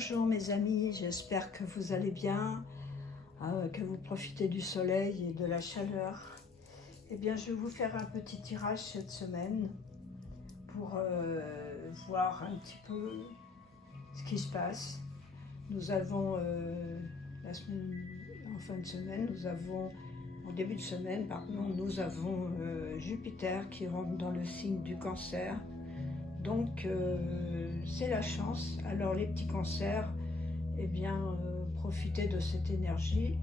Bonjour mes amis, j'espère que vous allez bien, que vous profitez du soleil et de la chaleur. Eh bien, je vais vous faire un petit tirage cette semaine pour voir un petit peu ce qui se passe. Nous avons la semaine, en fin de semaine, en début de semaine, pardon, nous avons Jupiter qui rentre dans le signe du Cancer. Donc c'est la chance. Alors les petits cancers, eh bien profitez de cette énergie,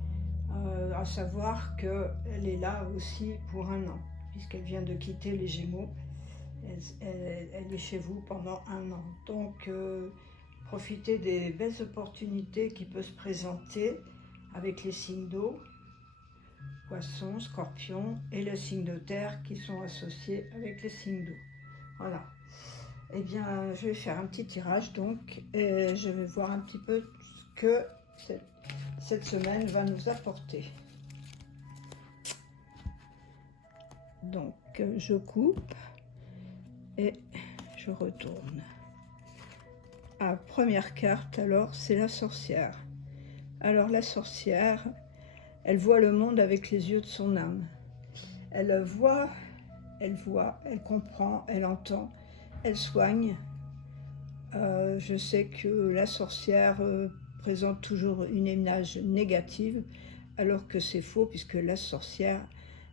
à savoir qu'elle est là aussi pour un an, puisqu'elle vient de quitter les Gémeaux. Elle est chez vous pendant un an. Donc profitez des belles opportunités qui peuvent se présenter avec les signes d'eau, Poissons, Scorpions, et le signe de terre qui sont associés avec les signes d'eau. Voilà. Eh bien, je vais faire un petit tirage donc, et je vais voir un petit peu ce que cette semaine va nous apporter. Donc, je coupe et je retourne. Ah, première carte, alors, c'est la sorcière. Alors, la sorcière, elle voit le monde avec les yeux de son âme. Elle voit, elle comprend, elle entend. Elle soigne. Je sais que la sorcière présente toujours une image négative, alors que c'est faux, puisque la sorcière,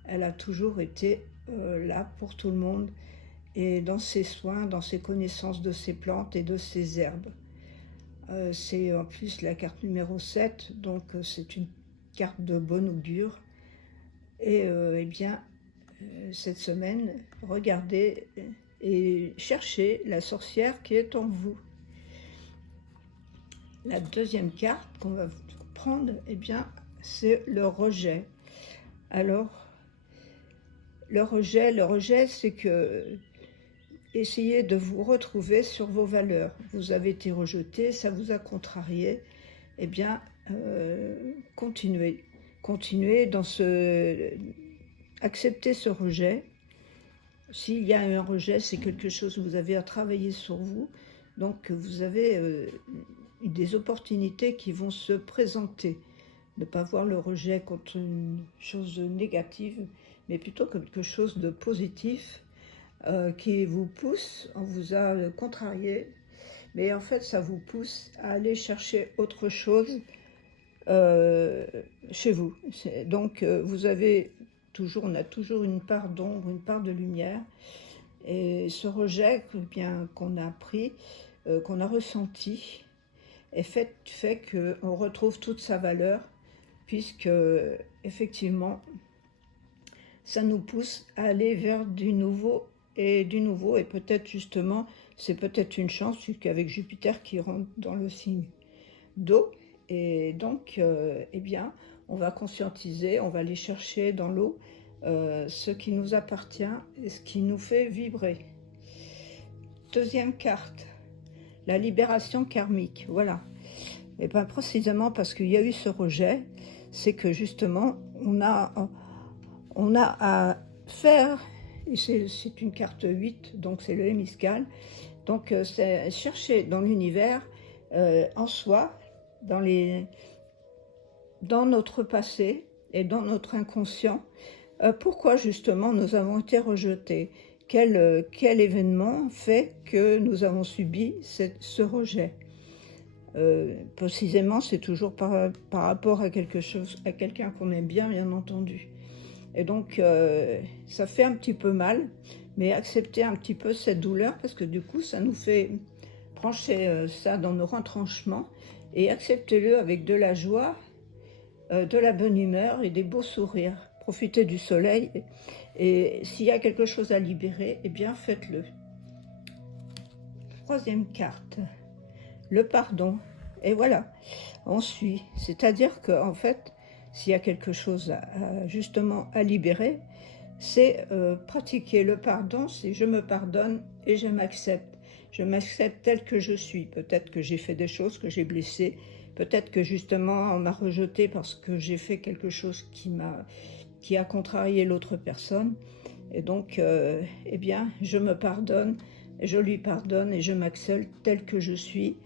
elle a toujours été là pour tout le monde, et dans ses soins, dans ses connaissances de ses plantes et de ses herbes. C'est en plus la carte numéro 7, donc c'est une carte de bon augure. Et eh bien, cette semaine, regardez et cherchez la sorcière qui est en vous. La deuxième carte qu'on va prendre, eh bien, c'est le rejet. Alors, le rejet, c'est que essayez de vous retrouver sur vos valeurs. Vous avez été rejeté, ça vous a contrarié. Eh bien, continuez dans acceptez ce rejet. S'il y a un rejet, c'est quelque chose que vous avez à travailler sur vous. Donc, vous avez des opportunités qui vont se présenter. Ne pas voir le rejet comme une chose négative, mais plutôt quelque chose de positif qui vous pousse. On vous a contrarié, mais en fait, ça vous pousse à aller chercher autre chose chez vous. Donc, vous avez on a toujours une part d'ombre, une part de lumière, et ce rejet qu'on a pris, qu'on a ressenti, fait qu'on retrouve toute sa valeur, puisque effectivement, ça nous pousse à aller vers du nouveau, et peut-être justement, c'est peut-être une chance, puisqu'avec Jupiter qui rentre dans le signe d'eau, et donc, eh bien, on va conscientiser, on va aller chercher dans l'eau ce qui nous appartient et ce qui nous fait vibrer. Deuxième carte, la libération karmique, voilà. Et bien précisément parce qu'il y a eu ce rejet, c'est que justement, on a à faire, et c'est une carte 8, donc c'est le hémiscale, donc c'est chercher dans l'univers, en soi, dans notre passé et dans notre inconscient, pourquoi justement nous avons été rejetés, quel événement fait que nous avons subi ce rejet. Précisément, c'est toujours par rapport à quelque chose, à quelqu'un qu'on aime bien entendu. Et donc, ça fait un petit peu mal, mais accepter un petit peu cette douleur, parce que du coup, ça nous fait brancher ça dans nos retranchements, et acceptez-le avec de la joie, de la bonne humeur et des beaux sourires. Profitez du soleil, et s'il y a quelque chose à libérer, eh bien, faites-le. Troisième carte, le pardon. Et voilà, on suit. C'est-à-dire qu'en fait, s'il y a quelque chose justement à libérer, c'est pratiquer le pardon, c'est je me pardonne et je m'accepte. Je m'accepte tel que je suis. Peut-être que j'ai fait des choses, que j'ai blessé. Peut-être que justement on m'a rejeté parce que j'ai fait quelque chose qui a contrarié l'autre personne. Et donc, eh bien, je me pardonne, je lui pardonne et je m'accepte tel que je suis.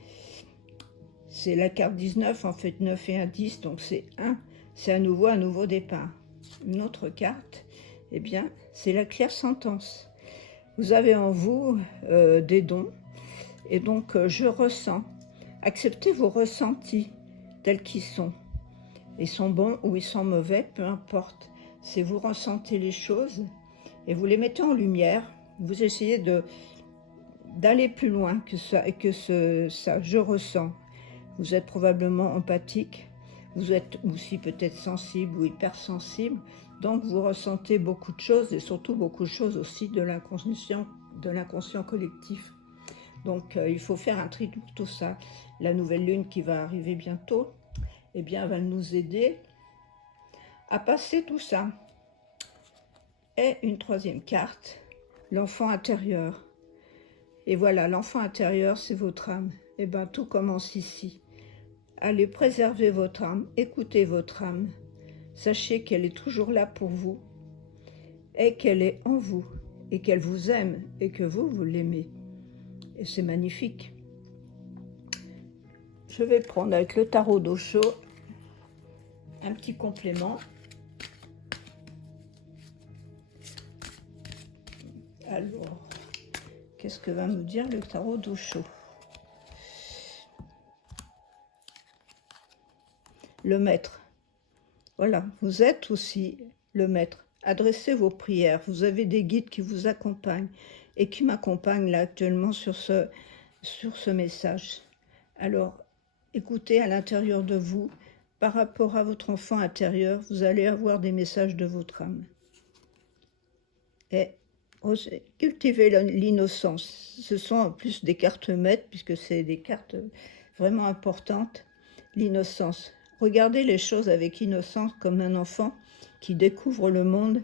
c'est la carte 19, en fait 9 et un 10, donc c'est un nouveau départ. Une autre carte, eh bien, c'est la clairsentence. Vous avez en vous des dons, et donc je ressens. Acceptez vos ressentis tels qu'ils sont. Ils sont bons ou ils sont mauvais, peu importe. C'est vous ressentez les choses et vous les mettez en lumière. Vous essayez d'aller plus loin que ça. Je ressens. Vous êtes probablement empathique. Vous êtes aussi peut-être sensible ou hypersensible. Donc vous ressentez beaucoup de choses et surtout beaucoup de choses aussi de l'inconscient collectif. Donc il faut faire un tri de tout ça. La nouvelle lune qui va arriver bientôt, eh bien, va nous aider à passer tout ça. Et une troisième carte, l'enfant intérieur. Et voilà, l'enfant intérieur, c'est votre âme. Et bien, tout commence ici. Allez préserver votre âme, écoutez votre âme. Sachez qu'elle est toujours là pour vous et qu'elle est en vous et qu'elle vous aime et que vous l'aimez. Et c'est magnifique. Je vais prendre avec le tarot d'Osho un petit complément. Alors, qu'est-ce que va me dire le tarot d'Osho? Le maître. Voilà, vous êtes aussi le maître. Adressez vos prières. Vous avez des guides qui vous accompagnent et qui m'accompagnent là actuellement sur ce message. Alors, écoutez à l'intérieur de vous, par rapport à votre enfant intérieur, vous allez avoir des messages de votre âme. Et cultivez l'innocence. Ce sont en plus des cartes maîtres, puisque c'est des cartes vraiment importantes. L'innocence. Regardez les choses avec innocence comme un enfant qui découvre le monde,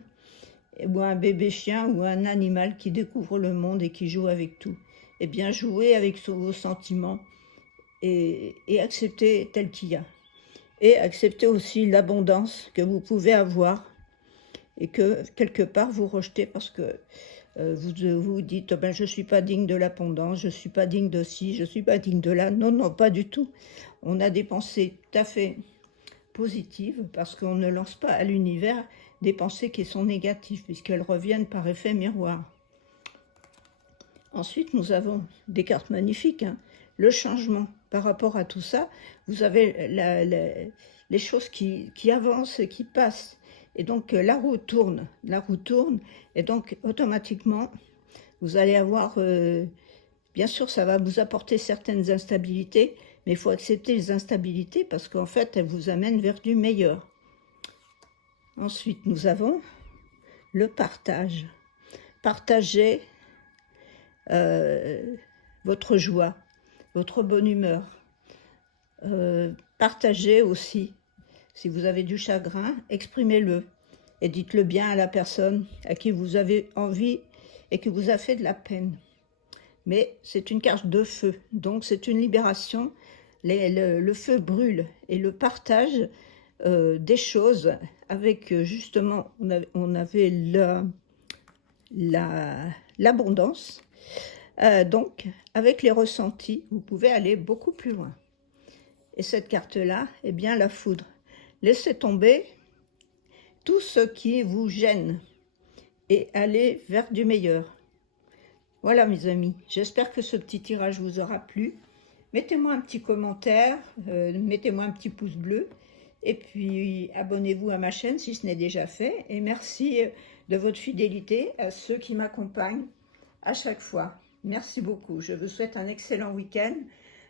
ou un bébé chien ou un animal qui découvre le monde et qui joue avec tout. Eh bien, jouez avec vos sentiments et acceptez tel qu'il y a. Et acceptez aussi l'abondance que vous pouvez avoir et que quelque part vous rejetez parce que vous vous dites oh ben, je ne suis pas digne de l'abondance, je ne suis pas digne de ci, je ne suis pas digne de là. Non, non, pas du tout. On a des pensées tout à fait positives parce qu'on ne lance pas à l'univers des pensées qui sont négatives puisqu'elles reviennent par effet miroir. Ensuite, nous avons des cartes magnifiques, hein. Le changement. Par rapport à tout ça, vous avez les choses qui avancent et qui passent. Et donc, la roue tourne, et donc, automatiquement, vous allez avoir, bien sûr, ça va vous apporter certaines instabilités, mais il faut accepter les instabilités parce qu'en fait, elles vous amènent vers du meilleur. Ensuite, nous avons le partage. Partagez votre joie, votre bonne humeur. Partagez aussi, si vous avez du chagrin, exprimez-le et dites-le bien à la personne à qui vous avez envie et qui vous a fait de la peine. Mais c'est une carte de feu, donc c'est une libération. Le feu brûle et le partage des choses avec justement, on avait l'abondance. Donc, avec les ressentis, vous pouvez aller beaucoup plus loin. Et cette carte-là, eh bien, la foudre. Laissez tomber tout ce qui vous gêne et allez vers du meilleur. Voilà, mes amis. J'espère que ce petit tirage vous aura plu. Mettez-moi un petit commentaire, mettez-moi un petit pouce bleu. Et puis, abonnez-vous à ma chaîne si ce n'est déjà fait. Et merci de votre fidélité à ceux qui m'accompagnent à chaque fois. Merci beaucoup. Je vous souhaite un excellent week-end.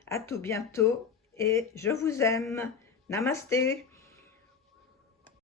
À tout bientôt et je vous aime. Namasté.